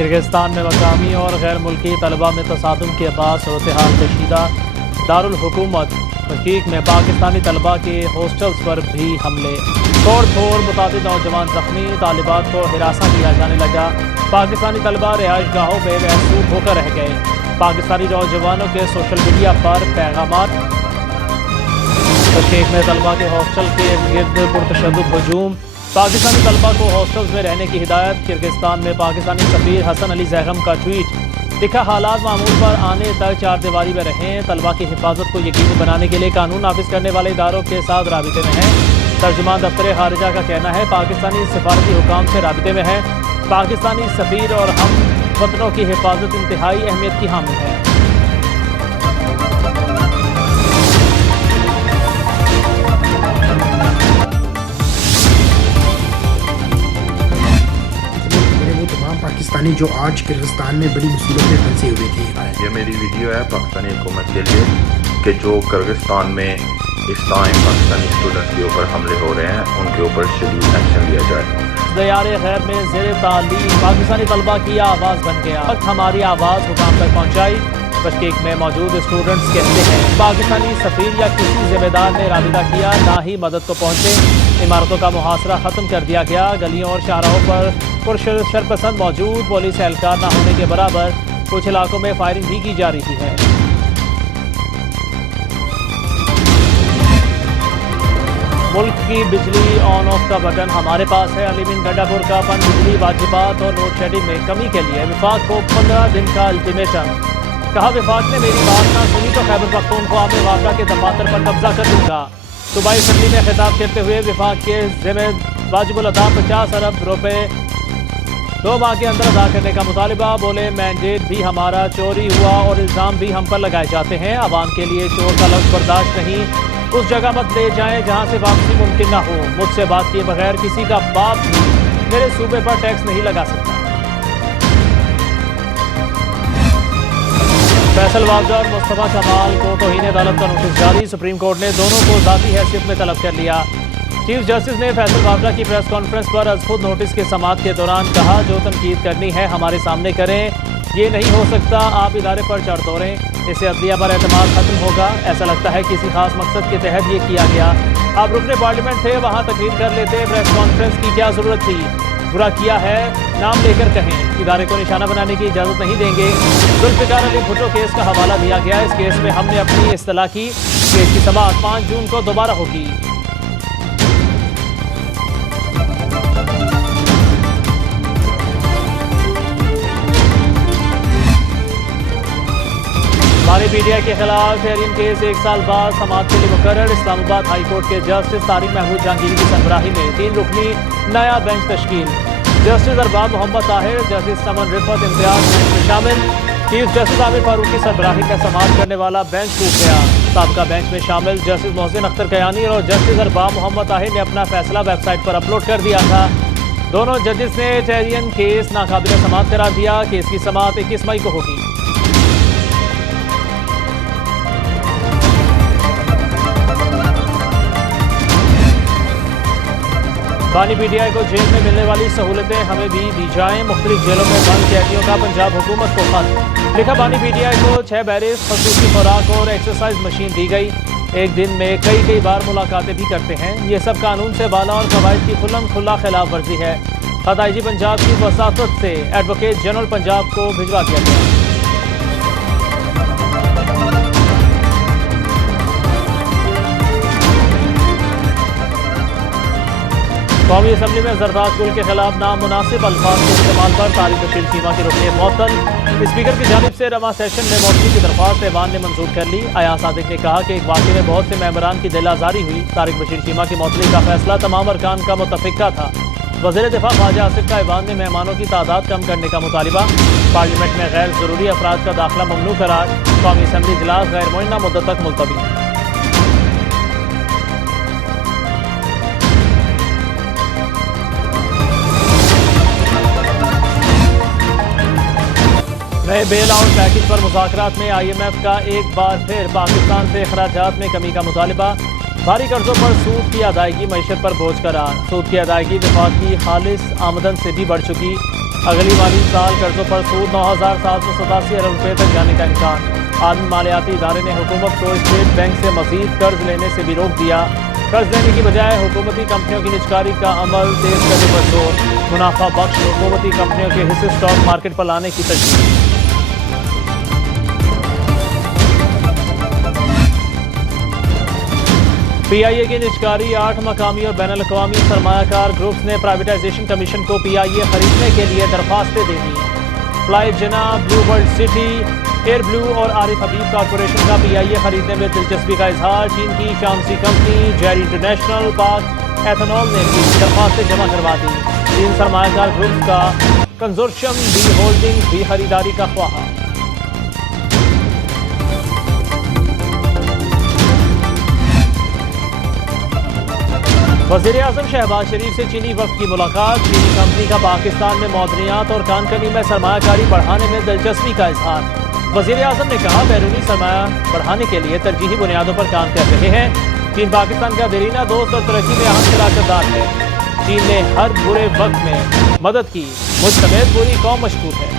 Kyrgyzstan में मकामी और गैर मुल्की तलबा में तसादुम के बाद सूरत हाल कशीदा। दारुल हुकूमत बशकीक में पाकिस्तानी तलबा के हॉस्टल्स पर भी हमले, तोड़ फोड़, मुताबिक नौजवान जख्मी, तालिबात को हिरासा दिया जाने लगा। पाकिस्तानी तलबा रिहाइश गाहों में महसूस होकर रह गए। पाकिस्तानी नौजवानों के सोशल मीडिया पर पैगामात। बशकीक में तलबा के हॉस्टल के गिर्द पुरतशद्दुद हुजूम, पाकिस्तानी तलबा को हॉस्टल्स में रहने की हिदायत। किर्गिस्तान में पाकिस्तानी सफीर हसन अली ज़ैगम का ट्वीट, लिखा हालात मामूल पर आने तक चार दीवारी में रहें। तलबा की हिफाजत को यकीनी बनाने के लिए कानून नाफिज करने वाले इदारों के साथ राबिते में हैं। तर्जुमान दफ्तर खारिजा का कहना है पाकिस्तानी सफारती हुकाम से राबिते में है। पाकिस्तानी सफीर और हम वतनों की हिफाजत इंतहाई अहमियत की हामिल है। पाकिस्तानी जो आज किर्गिस्तान में बड़ी मुसीबत में फंसे हुए थे। ये मेरी वीडियो है पाकिस्तानी हुकूमत के लिए कि जो किर्गिस्तान में इस टाइम पाकिस्तानी स्टूडेंट्स के ऊपर हमले हो रहे हैं उनके ऊपर शदीद एक्शन लिया जाए। दयारे खैर में ज़ेरे तालीम पाकिस्तानी तलबा की आवाज़ बन गया। हमारी आवाज़ हुकाम तक पहुँचाई। बशकीक में मौजूद स्टूडेंट्स कहते हैं पाकिस्तानी सफीर या किसी जिम्मेदार ने राबिता किया, ना ही मदद को पहुँचे। इमारतों का मुहासरा ख़त्म कर दिया गया। गलियों और शाहराहों पर पुरशरपसंद मौजूद, पुलिस एहलकार न होने के बराबर। कुछ इलाकों में फायरिंग भी की जा रही है। मुल्क की बिजली ऑन ऑफ का बटन हमारे पास है। अलीमीन गंडापुर का पन बिजली वाजिबात और लोड शेडिंग में कमी के लिए विफाक को 15 दिन का अल्टीमेटम। कहा विफाक ने मेरी बात ना सुनी तो खैबर पख्तूनख्वा में वापडा के दफातर पर कब्जा कर दूंगा। सूबाई असम्बली में खिताब करते हुए विफाक के जिम्मे वाजिबुल अदा 50 अरब रुपए 2 माह के अंदर अदा करने का मुतालिबा। बोले मैंडेट भी हमारा चोरी हुआ और इल्ज़ाम भी हम पर लगाए जाते हैं। आवाम के लिए चोर का लफ्ज़ बर्दाश्त नहीं। उस जगह मत ले जाएं जहां से वापसी मुमकिन ना हो। मुझसे बात किए बगैर किसी का बाप भी मेरे सूबे पर टैक्स नहीं लगा सकता। फैसल वाबदा और मुस्तफा कमाल को तौहीन अदालत का नोटिस जारी। सुप्रीम कोर्ट ने दोनों को ज़ाती हैसियत में तलब कर लिया। चीफ जस्टिस ने फैसल वाबदा की प्रेस कॉन्फ्रेंस पर अज खुद नोटिस के समाअत के दौरान कहा जो तनकीद करनी है हमारे सामने करें। ये नहीं हो सकता आप इदारे पर चढ़ दौड़ें, इससे अदलिया पर एतमाद खत्म होगा। ऐसा लगता है किसी खास मकसद के तहत ये किया गया। आप रुकने पार्लियामेंट थे, वहाँ तकरीर कर लेते। प्रेस कॉन्फ्रेंस की क्या ज़रूरत थी? बुरा किया है नाम लेकर कहें। इदारे को निशाना बनाने की इजाज़त नहीं देंगे। जुल्फ़िकार अली भुट्टो केस का हवाला दिया गया। इस केस में हमने अपनी इस्तला की। केस की समाअत 5 जून को दोबारा होगी। बानी पीटीआई के खिलाफ शहरियन केस 1 साल बाद समाअत के लिए मुकर्रर। इस्लामाबाद हाई कोर्ट के जस्टिस तारिक महमूद जहांगीरी की सरबराही में 3 रुकनी नया बेंच तश्कील। Justice Arbab Mohammad Tahir, justice Saman Rifat Imtiaz bench में शामिल। चीफ जस्टिस आमिर फारूक की सरबराही में समाअत करने वाला बेंच टूट गया। साबका बेंच में शामिल जस्टिस मोहसिन अख्तर कयानी और जस्टिस अरबाब मोहम्मद ताहिर ने अपना फैसला वेबसाइट पर अपलोड कर दिया था। दोनों जजेस ने शहरियन केस नाकाबिल समाअत करार दिया। केस की समाअत 21 मई को होगी। बानी पीटीआई को जेल में मिलने वाली सहूलतें हमें भी दी जाएं। मुख्तलिफ जेलों में बंद कैदियों का पंजाब हुकूमत को खत। लिखा बानी पीटीआई को 6 बैरिज, खसूसी खुराक और एक्सरसाइज मशीन दी गई। एक दिन में कई बार मुलाकातें भी करते हैं। ये सब कानून से बाला और कवायद की खुल्लम खुल्ला खिलाफ वर्जी है। खत आईजी पंजाब की वसातत से एडवोकेट जनरल पंजाब को भिजवा दिया गया। कौमी असम्बली में जरदार गुल के खिलाफ नामुनासिब अल्फाज के इस्तेमाल पर तारिक बशीर चीमा की रुकनीत मुअत्तल। स्पीकर की जानिब से रवा सेशन में मौजूदगी की दरख्वास्त ऐवान ने मंजूर कर ली। अयाज सादिक ने कहा कि एक वाक़े में बहुत से मेंबरान की दिल आज़ारी हुई। तारिक बशीर चीमा की मुअत्तली का फैसला तमाम अरकान का मुतफ़िक़ा था। वज़ीर दिफ़ा ख्वाजा आसिफ का ऐवान ने मेहमानों की तादाद कम करने का मुतालिबा। पार्लियामेंट में गैर ज़रूरी अफराद का दाखिला ममनू करार। कौमी असम्बली इजलास गैर मुअय्यना मुद्दत तक मुलतवी। नए बेल आउट पैकेज पर मुज़ाकरात में IMF का एक बार फिर पाकिस्तान से अखराजात में कमी का मुतालिबा। भारी कर्जों पर सूद की अदायगी मईशत पर बोझ करार। सूद की अदायगी वफाक की खालिस आमदन से भी बढ़ चुकी। अगली माली साल कर्जों पर सूद 9,787 अरब रुपये तक जाने का इम्कान। आलमी मालियाती इदारे ने हुकूमत को स्टेट बैंक से मजीद कर्ज लेने से भी रोक दिया। कर्ज लेने की बजाय हुकूमती कंपनियों की निजकारी का अमल तेज करने पर जोर। मुनाफा बख्श हुकूमती कंपनियों के हिस्से स्टॉक मार्केट पर लाने की तरजीह। PIA की निजकारी 8 मकामी और बैनुल अक़वामी सरमायाकार ग्रुप्स ने प्राइवेटाइजेशन कमीशन को PIA खरीदने के लिए दरख्वास्तें दे दी। Fly Jinnah, Blue World City, Air Blue और आरिफ हबीब कॉरपोरेशन का PIA खरीदने में दिलचस्पी का इजहार। चीन की शामसी company Gerry International, Pak Ethanol ने भी दरख्वास्तें जमा करवा दी। 3 सरमायाकार ग्रुप्स का कंजोर्शियम बी होल्डिंग भी खरीदारी का ख्वाहा। वज़ीर आज़म शहबाज शरीफ से चीनी वफ़द की मुलाकात। चीनी कंपनी का पाकिस्तान में मौदनियात और कानकनी में सरमायाकारी बढ़ाने में दिलचस्पी का इजहार। वज़ीर आज़म ने कहा, बैरूनी सरमाया बढ़ाने के लिए तरजीही बुनियादों पर काम कर रहे हैं। चीन पाकिस्तान का देरीना दोस्त और तरक्की में अहम शराकतदार है। चीन ने हर बुरे वक्त में मदद की, मुझ समेत पूरी कौम मशकूर है।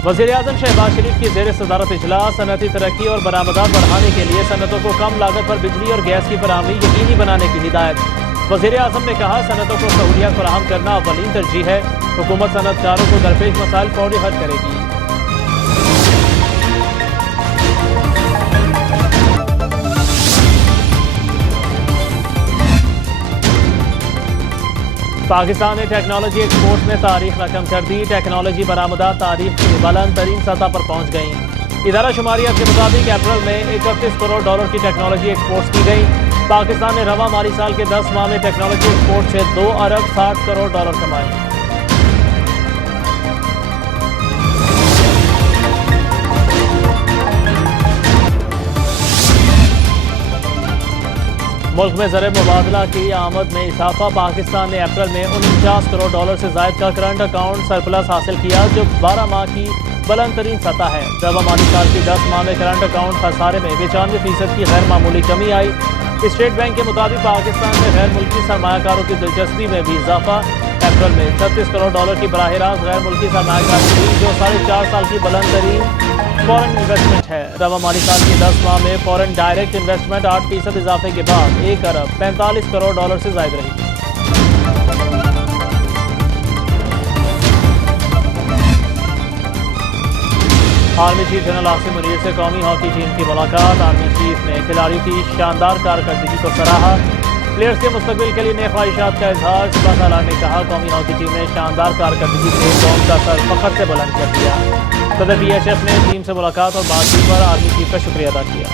वज़ीर आज़म शहबाज शरीफ की ज़ेर सदारत इजलास। सनअती तरक्की और बरामदात बढ़ाने के लिए सनअतों को कम लागत पर बिजली और गैस की फराहमी यकीनी बनाने की हिदायत। वज़ीर आज़म ने कहा, सनअतों को सहूलियात फराहम करना अव्वलीन तरजीह है। हुकूमत सनअतकारों को दरपेश मसाइल फौरी हल करेगी। पाकिस्तान ने टेक्नोलॉजी एक्सपोर्ट्स में तारीख रकम कर दी। टेक्नोलॉजी बरामदात तारीख की बुलंद तरीन सतह पर पहुंच गई। इदारा शुमारियत के मुताबिक अप्रैल में 31 करोड़ डॉलर की टेक्नोलॉजी एक्सपोर्ट्स की गई। पाकिस्तान ने रवा माली साल के 10 माह में टेक्नोलॉजी एक्सपोर्ट से 2 अरब 60 करोड़ डॉलर कमाए। मुल्क में ज़र मुबादला की आमद में इजाफा। पाकिस्तान ने अप्रैल में 49 करोड़ डॉलर से ज़ायद का करंट अकाउंट सरप्लस हासिल किया, जो 12 माह की बुलंद तरीन सतह है। रवा माली साल की 10 माह में करंट अकाउंट खसारे में 95% की गैर मामूली कमी आई। स्टेट बैंक के मुताबिक पाकिस्तान में गैर मुल्की सरमायाकारों की दिलचस्पी में भी इजाफा। अप्रैल में 36 करोड़ डॉलर की बराह रास्त गैर मुल्की सरमायाकारी हुई, जो 4.5 साल की बुलंद तरीन फॉरेन इन्वेस्टमेंट है। रवा माली साल के 10 माह में फॉरेन डायरेक्ट इन्वेस्टमेंट 8% इजाफे के बाद 1 अरब 45 करोड़ डॉलर से जायद रही। Army chief general Asim Munir से कौमी हॉकी टीम की मुलाकात। आर्मी चीफ ने खिलाड़ियों की शानदार कारकर्दगी को सराहा। प्लेयर्स के मुस्तकबिल के लिए नए ख्वाहिशात का इजहार। सुबह सालार ने कहा, कौमी हॉकी टीम ने शानदार कारकर्दगी से कौम का सर फख्र से बुलंद कर दिया। सदर BHF ने टीम से मुलाकात और बातचीत पर आर्मी चीफ का शुक्रिया अदा किया।